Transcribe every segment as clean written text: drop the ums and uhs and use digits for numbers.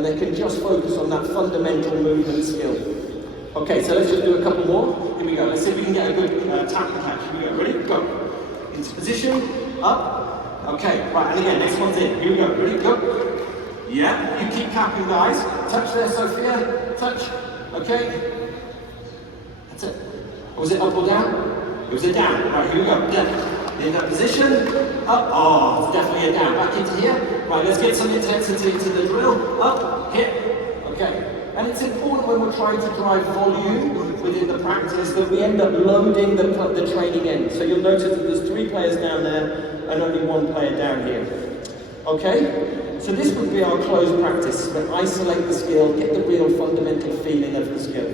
and they can just focus on that fundamental movement skill. Okay, so let's just do a couple more. Here we go. Let's see if we can get a good tap and catch. Here we go. Ready? Go. Into position. Up. Okay. Right. And again, next one's in. Here we go. Ready? Go. Yeah. You keep tapping, guys. Touch there, Sophia. Touch. Okay. That's it. Was it up or down? It was a down. Right. Here we go. Down. In that position. Up. Oh, it's definitely a down. Back into here. Right. Let's get some intensity to the drill. Up. Hit. Okay. And it's important when we're trying to drive volume within the practice that we end up loading the training end. So you'll notice that there's 3 players down there and only 1 player down here. Okay? So this would be our closed practice. We isolate the skill, get the real fundamental feeling of the skill.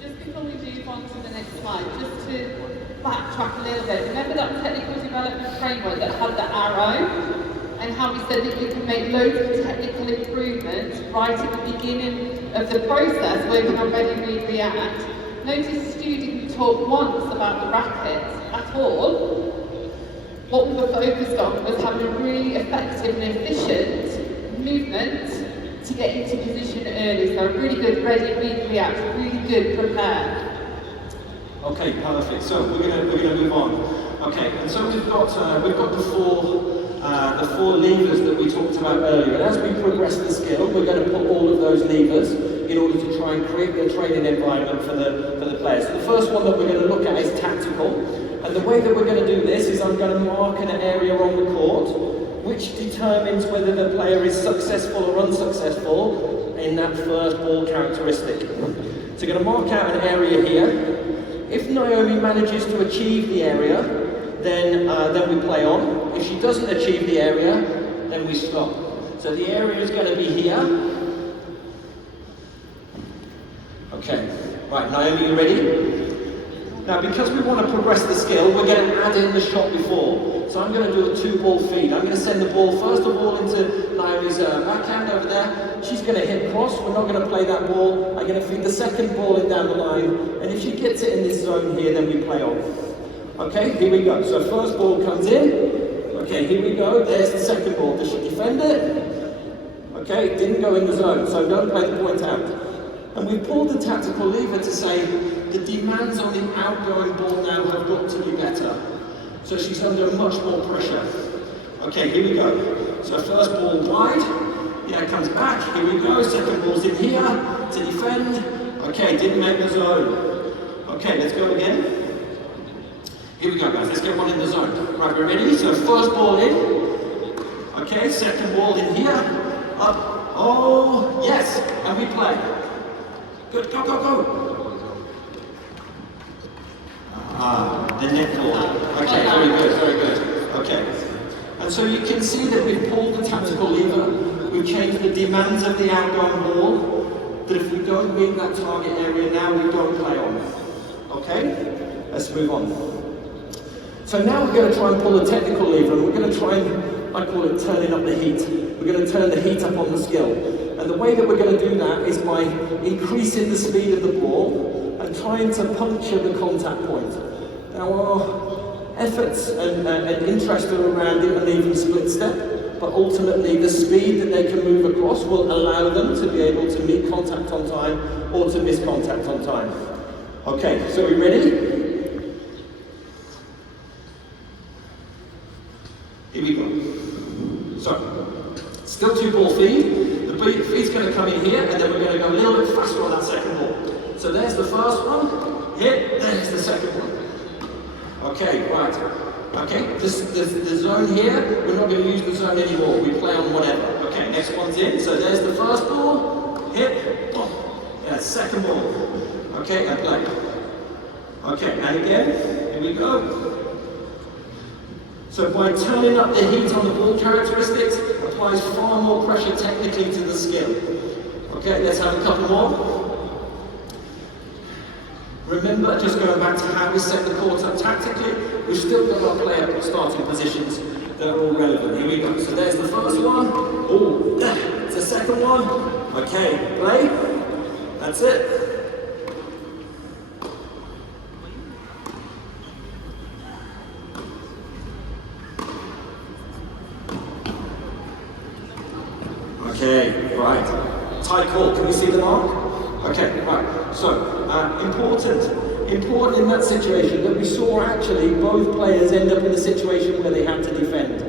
Just before we move on to the next slide, just to backtrack a little bit, remember that technical development framework that had the arrow? And how we said that you can make loads of technical improvements right at the beginning of the process, working on ready, read, react. Notice Stu didn't talk once about the rackets at all. What we were focused on was having a really effective and efficient movement to get into position early. So really good ready, read, react, really good prepare. Okay, perfect. So we're gonna move on. Okay, and so we've got the four levers that we talked about earlier. And as we progress the skill, we're going to put all of those levers in order to try and create the training environment for the players. So the first one that we're going to look at is tactical. And the way that we're going to do this is I'm going to mark an area on the court which determines whether the player is successful or unsuccessful in that first ball characteristic. So we're going to mark out an area here. If Naomi manages to achieve the area, then we play on. If she doesn't achieve the area, then we stop. So the area is going to be here. Okay, right, Naomi, you ready? Now, because we want to progress the skill, we're going to add in the shot before. So I'm going to do a 2-ball feed. I'm going to send the ball first of all into Naomi's backhand over there. She's going to hit cross. We're not going to play that ball. I'm going to feed the second ball in down the line. And if she gets it in this zone here, then we play on. Okay, here we go. So first ball comes in. Okay, here we go. There's the second ball. Does she defend it? Okay, it didn't go in the zone, so don't play the point out. And we've pulled the tactical lever to say the demands on the outgoing ball now have got to be better. So she's under much more pressure. Okay, here we go. So first ball wide. Yeah, it comes back. Here we go. Second ball's in here to defend. Okay, didn't make the zone. Okay, let's go again. Here we go, guys. Let's get one in the zone. Right, we're ready. So first ball in. Okay, second ball in here. Up. Oh, yes. And we play. Good. Go, go, go. The net ball. Okay, very good, very good. Okay. And so you can see that we've pulled the tactical lever. We've changed the demands of the outgoing ball. That if we don't meet that target area now, we don't play on. Okay? Let's move on. So now we're going to try and pull the technical lever, and we're going to try and, I call it turning up the heat. We're going to turn the heat up on the skill. And the way that we're going to do that is by increasing the speed of the ball and trying to puncture the contact point. Now our efforts and interest are around an even split step, but ultimately the speed that they can move across will allow them to be able to meet contact on time or to miss contact on time. Okay, so are we ready? Here we go. So, still 2-ball feed. The feed's going to come in here, and then we're going to go a little bit faster on that second ball. So there's the first one, hit, there's the second one. Okay, right. Okay, the zone here, we're not going to use the zone anymore. We play on whatever. Okay, next one's in. So there's the first ball, hit, boom. Yeah, second ball. Okay, and play. Okay, and again, here we go. So by turning up the heat on the ball characteristics, applies far more pressure technically to the skill. Okay, let's have a couple more. Remember, just going back to how we set the court up tactically, we've still got our player starting positions that are all relevant. Here we go. So there's the first one. Oh, it's the second one. Okay, play. That's it. Okay, right. Tight call, can you see the mark? Okay, right. So, important in that situation that we saw actually both players end up in a situation where they had to defend.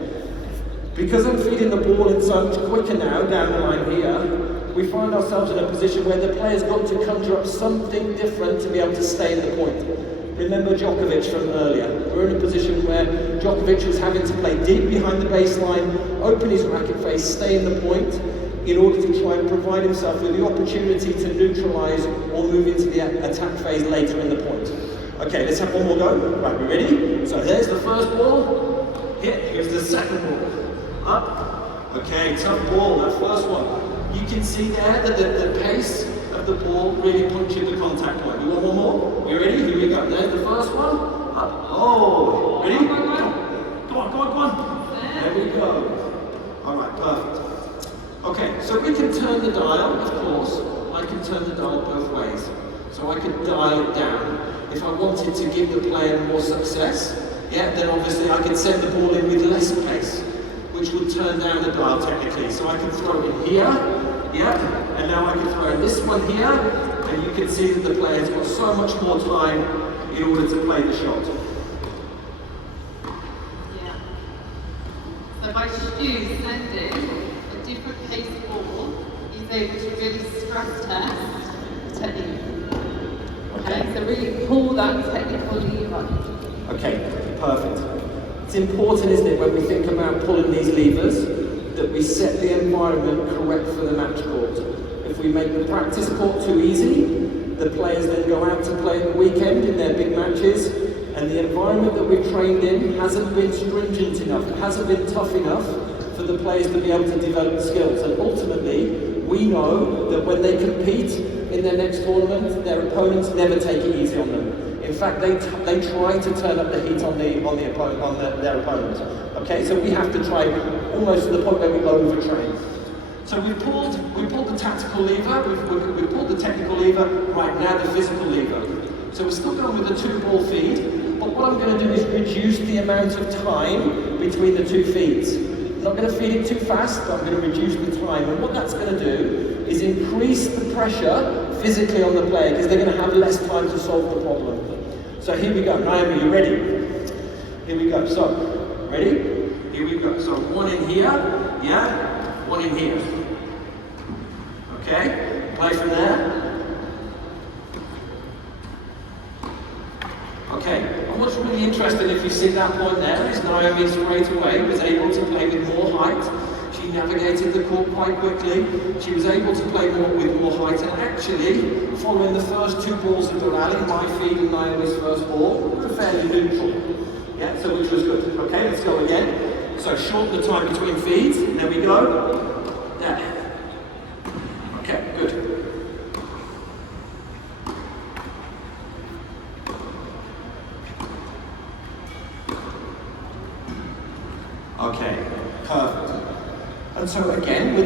Because I'm feeding the ball in so much quicker now, down the line here, we find ourselves in a position where the player's got to conjure up something different to be able to stay in the point. Remember Djokovic from earlier. We're in a position where Djokovic was having to play deep behind the baseline, open his racket face, stay in the point, in order to try and provide himself with the opportunity to neutralise or move into the attack phase later in the point. Okay, let's have one more go. Right, we ready? So there's the first ball. Here's the second ball. Up. Okay, tough ball, that first one. You can see there that the pace of the ball really punctured the contact point. You want one more? You ready? Here we go. There's the first one. Up. Oh, ready? Go on. There we go. All right, perfect. Okay, so we can turn the dial, of course. I can turn the dial both ways. So I could dial it down. If I wanted to give the player more success, then obviously I could send the ball in with less pace, which would turn down the dial technically. So I can throw it in here, and now I can throw in this one here, and you can see that the player's got so much more time in order to play the shot. Yeah. So by Stu sending a different pace ball, he's able to really stress test the technique. Okay, so really pull that technical lever. Okay, perfect. It's important, isn't it, when we think about pulling these levers, that we set the environment correct for the match court. If we make the practice court too easy, the players then go out to play at the weekend in their big matches, and the environment that we've trained in hasn't been stringent enough, it hasn't been tough enough for the players to be able to develop skills. And ultimately, we know that when they compete in their next tournament, their opponents never take it easy on them. In fact, they try to turn up the heat on their opponent. Okay, so we have to try almost to the point where we overtrain. So we've pulled the tactical lever, we've pulled the technical lever. Right now, the physical lever. So we're still going with the 2-ball feed, but what I'm going to do is reduce the amount of time between the two feeds. I'm not going to feed it too fast, but I'm going to reduce the time. And what that's going to do is increase the pressure physically on the player, because they're going to have less time to solve the problem. So here we go. Naomi, you ready? Here we go. So, ready? Here we go. So one in here, one in here. Okay, play from there. Okay, and what's really interesting, if you see that point there, is Naomi straight away was able to play with more height. She navigated the court quite quickly. She was able to play with more height, and actually, following the first 2 balls of the rally, my feed and Naomi's first ball, were fairly neutral. Yeah, so which was good. Okay, let's go again. So shorten the time between feeds. There we go. There. Okay, good. Okay, perfect. And so again, with